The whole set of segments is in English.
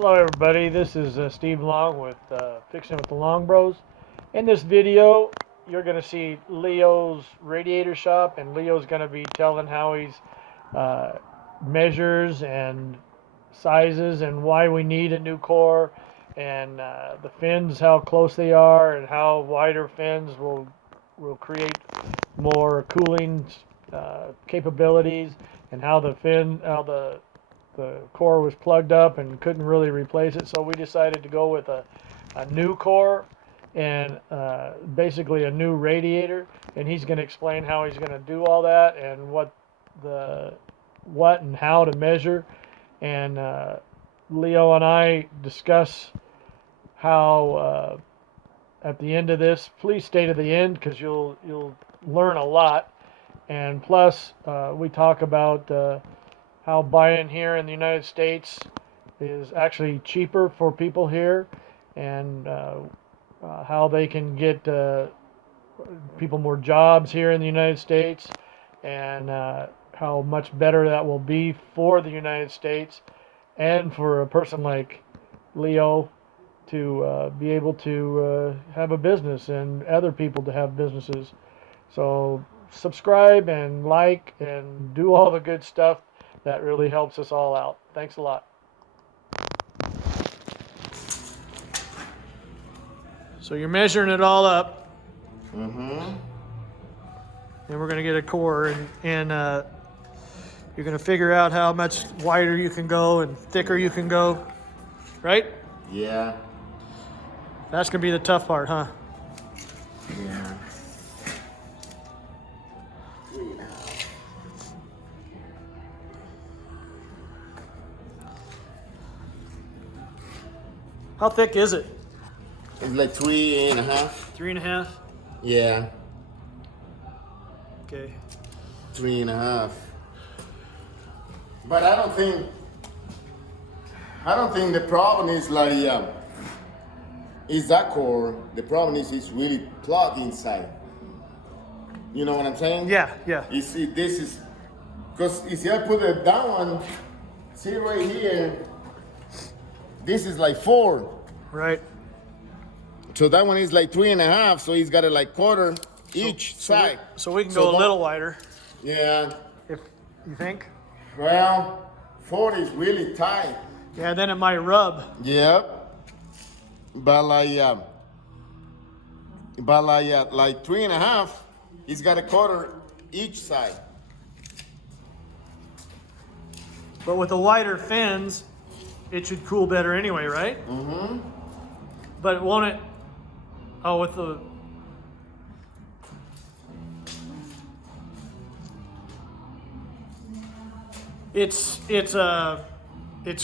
Hello everybody, this is Steve Long with Fixing with the Long Bros. In this video, you're going to see Leo's radiator shop, and Leo's going to be telling how he's uh, measures and sizes and why we need a new core, and the fins, how close they are, and how wider fins will create more cooling capabilities, and how the core was plugged up and couldn't really replace it, so we decided to go with a new core and basically a new radiator. And he's going to explain how he's going to do all that and what and how to measure. And Leo and I discuss how at the end of this, please stay to the end because you'll learn a lot. And plus, we talk about how buying here in the United States is actually cheaper for people here, and how they can get people more jobs here in the United States, and how much better that will be for the United States and for a person like Leo to be able to have a business and other people to have businesses. So subscribe and like and do all the good stuff. That really helps us all out. Thanks a lot. So you're measuring it all up. Mm-hmm. And we're going to get a core, and you're going to figure out how much wider you can go and thicker you can go, right? Yeah. That's going to be the tough part, huh? Yeah. How thick is it? It's like 3.5. 3.5? Yeah. Okay. 3.5. But I don't think the problem is like is that core. The problem is it's really plugged inside. You know what I'm saying? Yeah, yeah. You see, this is because you see, I put it down. See right here. This is like 4. Right. So that one is like 3.5. So he's got it like quarter each side. So we can go a little wider, Yeah. if you think. Well, 4 is really tight. Yeah, then it might rub. Yep. But like 3.5, he's got a quarter each side. But with the wider fins, it should cool better anyway, right? Mm-hmm. But won't it? Oh, with the. It's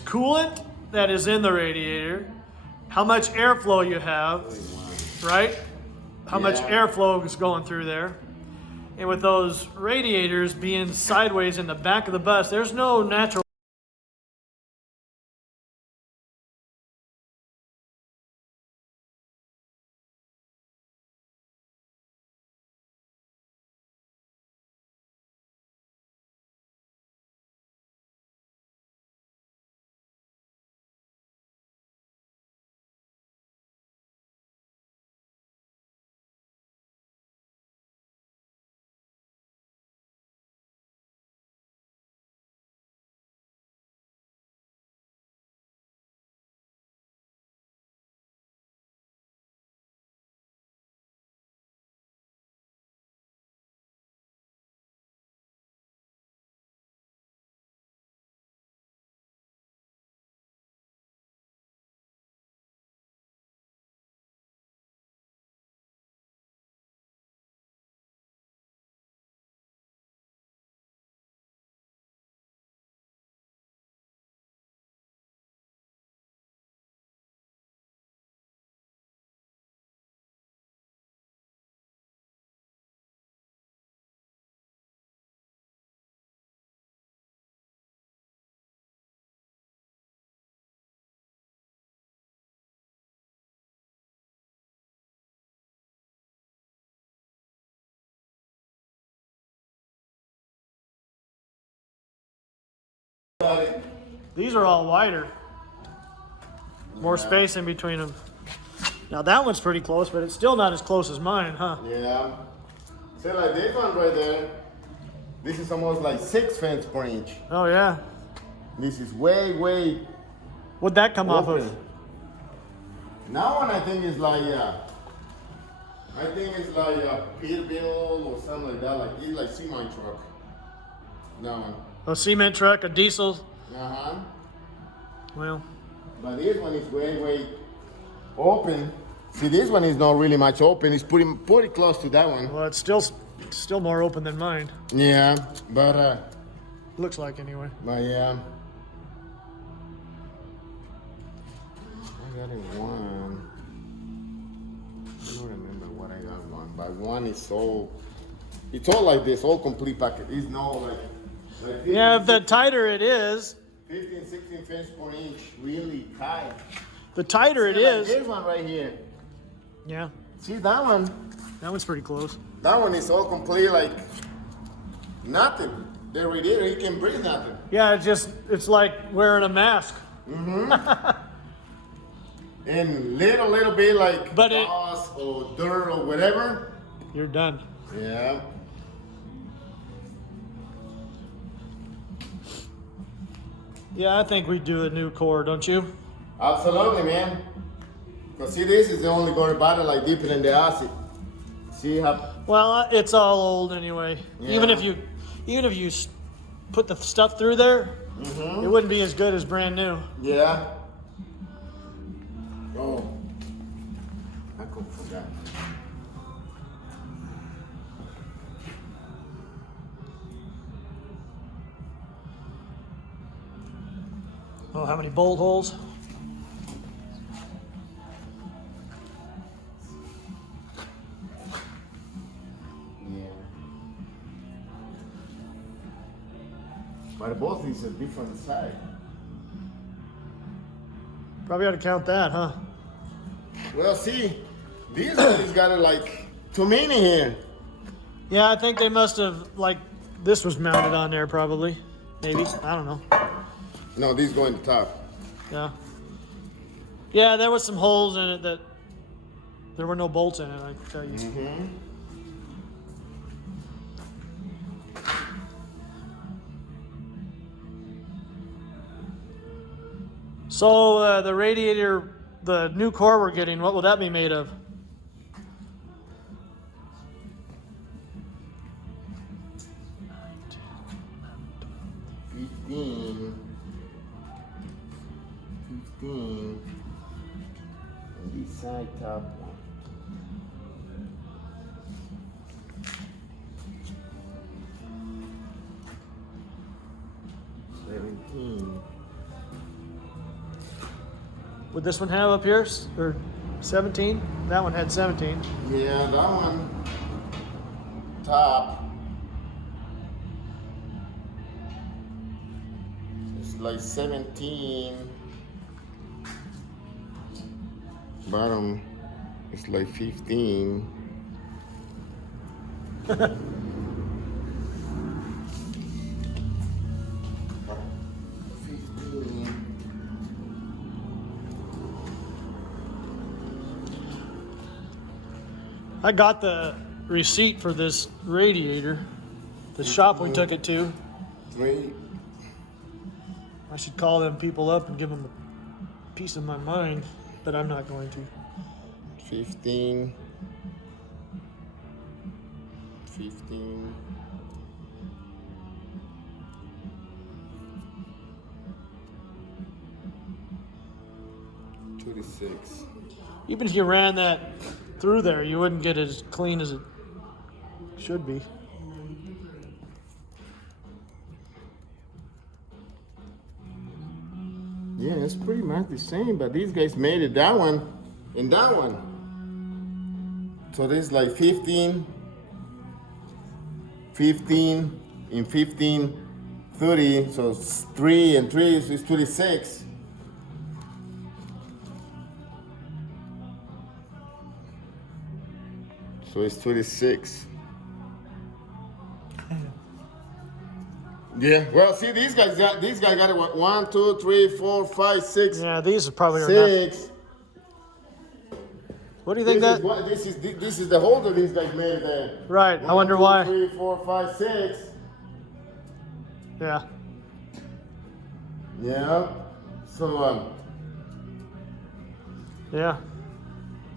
coolant that is in the radiator, how much airflow you have, right? How much Yeah. airflow is going through there. And with those radiators being sideways in the back of the bus, there's no natural. These are all wider. More space in between them. Now that one's pretty close, but it's still not as close as mine, huh? Yeah. So like this one right there, this is almost like 6 fence per inch. Oh yeah. This is way What'd that come off open. of? Now one I think is like a Peterbilt or something like that. Like it's like semi truck. That one. A cement truck, a diesel. Uh-huh. Well, But this one is way open. See, this one is not really much open. It's pretty close to that one. well, it's still more open than mine. Yeah, but Looks like anyway. yeah. I got it one. I don't remember what I got one, but one is all. It's all like this, all complete packet. It's no like 15, Yeah, the tighter it is, 15, 16 fence per inch, really tight. the tighter it See, like is. this one right here. Yeah, See that one? that one's pretty close. That one is all complete like nothing. The radiator, he can breathe nothing. Yeah, it's like wearing a mask. And little bit like But it- dust or dirt or whatever. You're done. Yeah. Yeah, I think we do a new core, don't you? Absolutely, man. Cause see, this is the only gore about it like deeper than the acid. See how? Well, it's all old anyway. Yeah. Even if you put the stuff through there, it wouldn't be as good as brand new. Yeah. Oh. I could forget. Oh, how many bolt holes? Yeah. But both is a different side. Probably ought to count that, huh? Well, see, this one has got like too many here. Yeah, I think they must have, like, this was mounted on there probably. Maybe. I don't know. No, these go in the top. Yeah. Yeah, there was some holes in it that there were no bolts in it, I can tell you. So the radiator, the new core we're getting, what will that be made of? Fifteen. And the side top one. Would this one have up here, or 17? That one had 17. Yeah, that one top. It's like 17. Bottom is like 15. I got the receipt for this radiator, the shop we took it to. 3. I should call them people up and give them a piece of my mind, but I'm not going to. 15. 15. $26. Even if you ran that through there, you wouldn't get it as clean as it should be. Yeah, it's pretty much the same, but these guys made it that one and that one. So this is like 15, 15, and 15, 30. So it's 3 and 3 is 26. So it's 26. Yeah. Well, see, these guys got it. What, 1, 2, 3, 4, 5, 6. Yeah, these are probably are not. 6. What do you think This is the holder these guys made there. Right. 1, I wonder 2, why. 3, 4, 5, 6. Yeah. Yeah. So Yeah.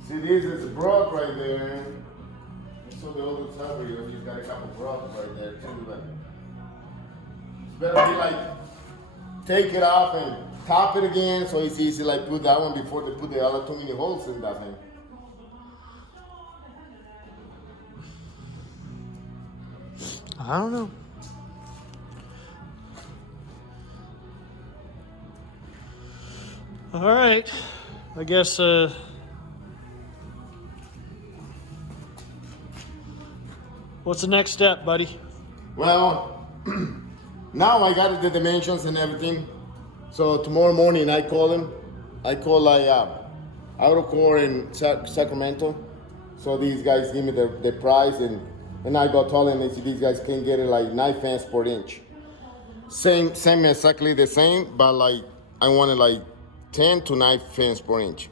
see, this is broke right there. So the old Silverside, she's got a couple brocks right there too. But it's better be like take it off and top it again, so it's easy like put that one before they put the other too many holes in that thing. I don't know. All right. I guess what's the next step, buddy? Well, now I got the dimensions and everything. So tomorrow morning I call him. I call AutoCore in Sacramento. So these guys give me the price and I go tell them these guys can get it like 9 fans per inch. Same exactly the same, but like I want it like 10 to 9 fans per inch.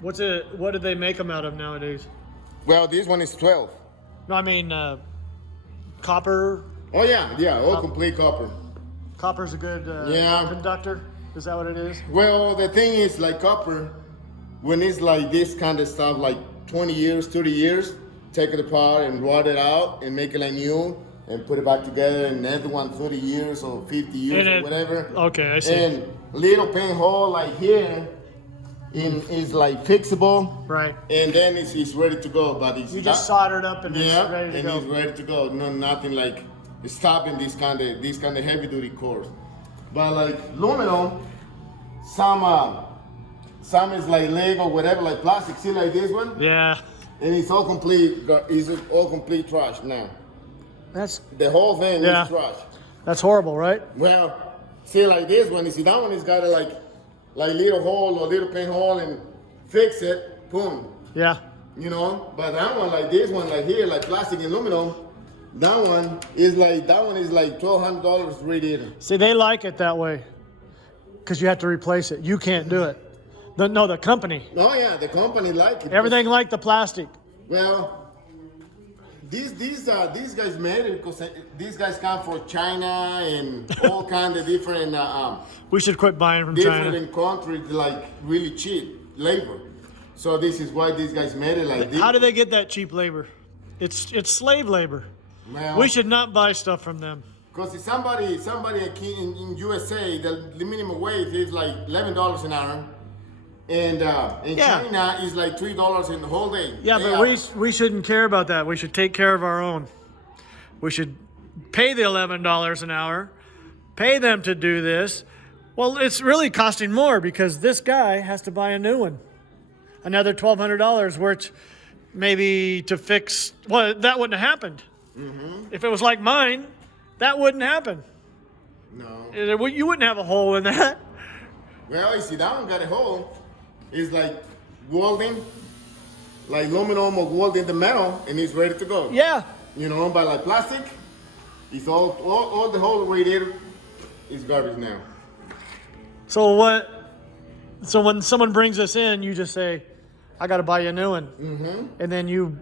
What do they make them out of nowadays? Well, this one is 12. No, I mean copper. Oh yeah, all complete copper. Copper's a good conductor. Is that what it is? Well, the thing is like copper, when it's like this kind of stuff, like 20 years, 30 years, take it apart and rot it out and make it like new and put it back together, and another one 30 years or 50 years or whatever. Okay, I see. And little pinhole like here is like fixable. Right. And then it's ready to go. But it's You just solder it up and it's yeah, ready to and go. it's ready to go. No, nothing like stopping this kind of heavy duty cores. But like aluminum, some is like Lego, whatever, like plastic. See like this one? Yeah. And it's all complete. It's all complete trash now. That's The whole thing is trash. That's horrible, right? Well, see like this one. You see that one is got a like little hole or little pinhole and fix it. Boom. Yeah. You know. But that one like this one like here like plastic and aluminum. That one is like $1,200 radiator. See, they like it that way because you have to replace it. You can't do it. The company. Oh yeah, the company like it. Everything like the plastic. Well, these guys made it because these guys come from China and all kind of different We should quit buying from different China. countries like really cheap labor. So this is why these guys made it like this. How do they get that cheap labor? It's slave labor. Well, We should not buy stuff from them. because if somebody in USA, the minimum wage is like $11 an hour. And in China is like $3 in the whole day. Yeah, but we shouldn't care about that. We should take care of our own. We should pay the $11 an hour, pay them to do this. Well, it's really costing more because this guy has to buy a new one. Another $1,200, which maybe to fix, well, that wouldn't have happened. Mm-hmm. If it was like mine, that wouldn't happen. No. You wouldn't have a hole in that. Well, you see, that one got a hole. It's like welding, like aluminum or welding the metal, and it's ready to go. Yeah. You know, but like plastic, it's all the whole radiator is garbage now. So what? So when someone brings us in, you just say, "I got to buy you a new one," and then you're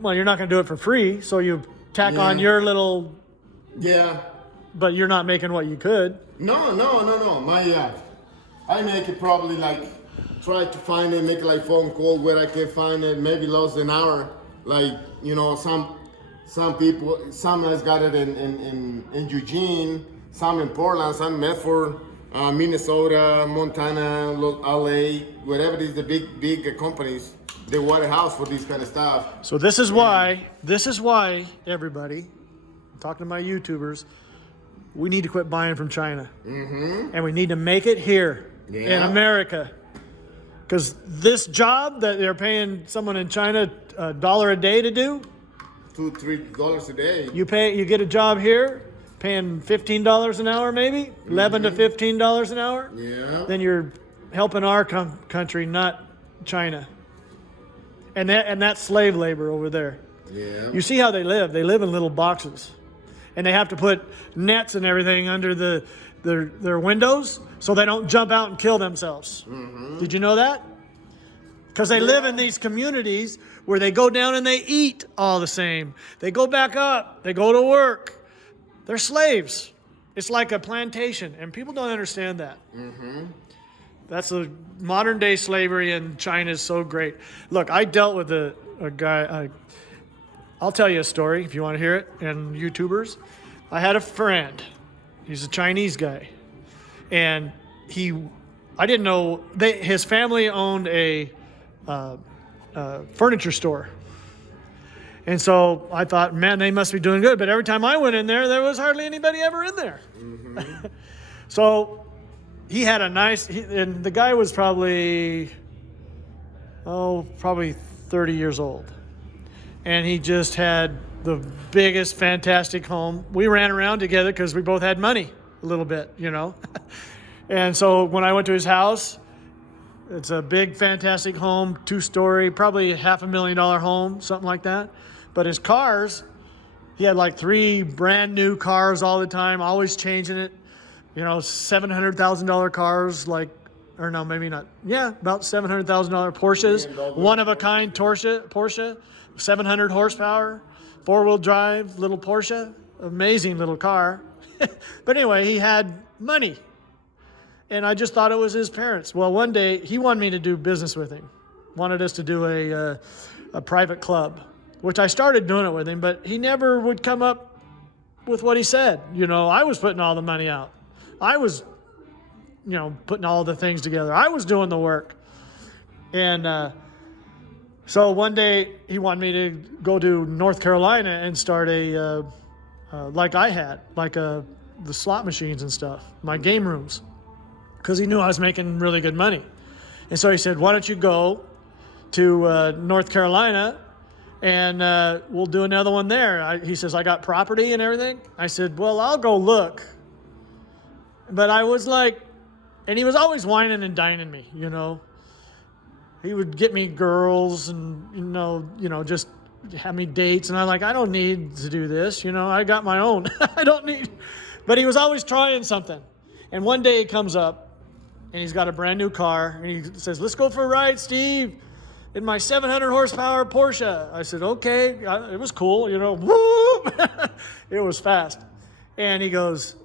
not going to do it for free, so you tack on your little. Yeah. But you're not making what you could. No. I make it probably like try to find it, make it like phone call where I can find it, maybe less than an hour. Like, you know, some people, some has got it in Eugene, some in Portland, some in Medford, Minnesota, Montana, LA, whatever it is, the big companies, they want a house for this kind of stuff. So this is why everybody, I'm talking to my YouTubers, we need to quit buying from China. And we need to make it here in America. Because this job that they're paying someone in China $1 a day to do, $2-3 a day. you get a job here, paying $15 an hour maybe, $11 to $15 an hour. Yeah. Then you're helping our country, not China. And that's slave labor over there. Yeah. You see how they live. They live in little boxes. and they have to put nets and everything under their windows so they don't jump out and kill themselves. Did you know that? Because they live in these communities where they go down and they eat all the same. They go back up. They go to work. They're slaves. It's like a plantation, and people don't understand that. That's the modern day slavery, and China is so great. Look, I dealt with a guy. I'll tell you a story if you want to hear it, and YouTubers. I had a friend. He's a Chinese guy, and I didn't know, his family owned a furniture store. And so I thought, man, they must be doing good. But every time I went in there was hardly anybody ever in there. So he had and the guy was probably 30 years old. And he just had the biggest, fantastic home. We ran around together because we both had money a little bit, you know. And so when I went to his house, it's a big, fantastic home, 2-story, probably $500,000 home, something like that. But his cars, he had like 3 brand new cars all the time, always changing it. You know, $700,000 cars, or no, maybe not. Yeah, about $700,000 Porsches, one-of-a-kind Porsche, 700 horsepower, 4-wheel drive, little Porsche, amazing little car. But anyway, he had money. And I just thought it was his parents. Well, one day he wanted me to do business with him. Wanted us to do a private club, which I started doing it with him, but he never would come up with what he said. You know, I was putting all the money out. I was, putting all the things together. I was doing the work. And so one day he wanted me to go to North Carolina and start like I had, the slot machines and stuff, my game rooms, because he knew I was making really good money. And so he said, why don't you go to North Carolina and we'll do another one there. He says, I got property and everything. I said, well, I'll go look. But I was like, and he was always whining and dining me, you know. He would get me girls and, just have me dates. And I'm like, I don't need to do this. I got my own. I don't need. But he was always trying something. And one day he comes up and he's got a brand new car. And he says, let's go for a ride, Steve, in my 700 horsepower Porsche. I said, okay. It was cool, Whoop! It was fast. And he goes,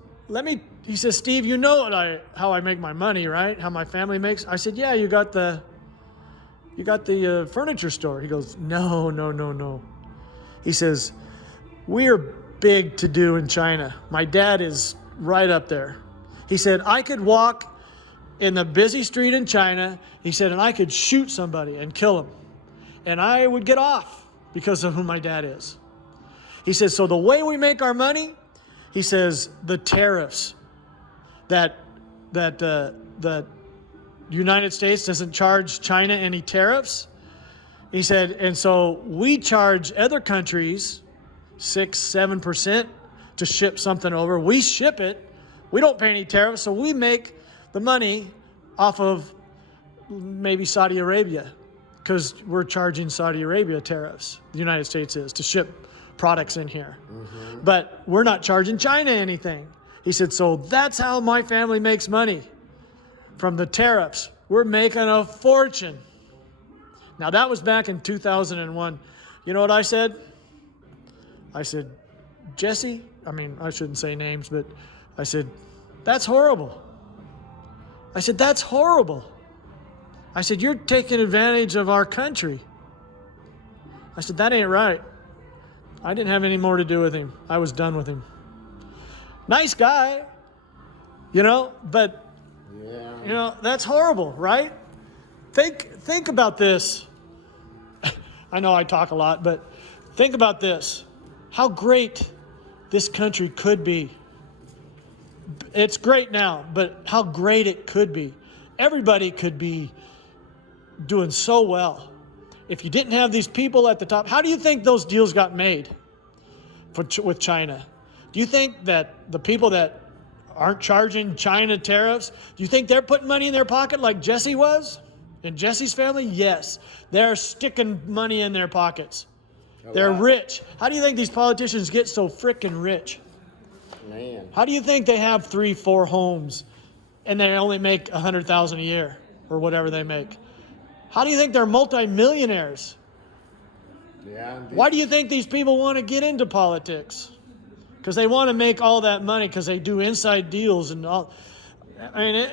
he says, Steve, you know how I make my money, right? How my family makes? I said, yeah, you got the furniture store. He goes, no. He says, we're big to do in China. My dad is right up there. He said, I could walk in the busy street in China, he said, and I could shoot somebody and kill him. And I would get off because of who my dad is. He says, so the way we make our money, he says, the tariffs that the United States doesn't charge China any tariffs. He said, and so we charge other countries 6-7% to ship something over. We ship it. We don't pay any tariffs, so we make the money off of maybe Saudi Arabia because we're charging Saudi Arabia tariffs, the United States is, to ship products in here. But we're not charging China anything. He said, so that's how my family makes money, from the tariffs. We're making a fortune. Now, that was back in 2001. You know what I said? I said, Jesse, I shouldn't say names, but I said, that's horrible. I said, that's horrible. I said, you're taking advantage of our country. I said, that ain't right. I didn't have any more to do with him. I was done with him. Nice guy, but, that's horrible, right? Think about this. I know I talk a lot, but think about this. How great this country could be. It's great now, but how great it could be. Everybody could be doing so well. If you didn't have these people at the top, how do you think those deals got made with China? Do you think that the people that aren't charging China tariffs, do you think they're putting money in their pocket like Jesse was? And Jesse's family? Yes. They're sticking money in their pockets. They're rich. How do you think these politicians get so frickin' rich? Man. How do you think they have 3-4 homes and they only make $100,000 a year or whatever they make? How do you think they're multimillionaires? Yeah. Why do you think these people want to get into politics? Because they want to make all that money because they do inside deals and all. I mean,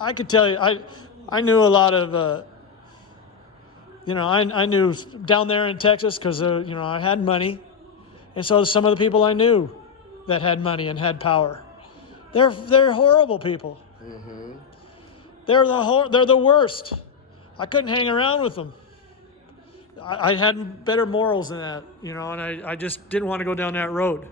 I could tell you, I knew a lot of, I knew down there in Texas because, I had money. And so some of the people I knew that had money and had power, they're horrible people. Mm-hmm. They're the worst. I couldn't hang around with them. I had better morals than that, and I just didn't want to go down that road.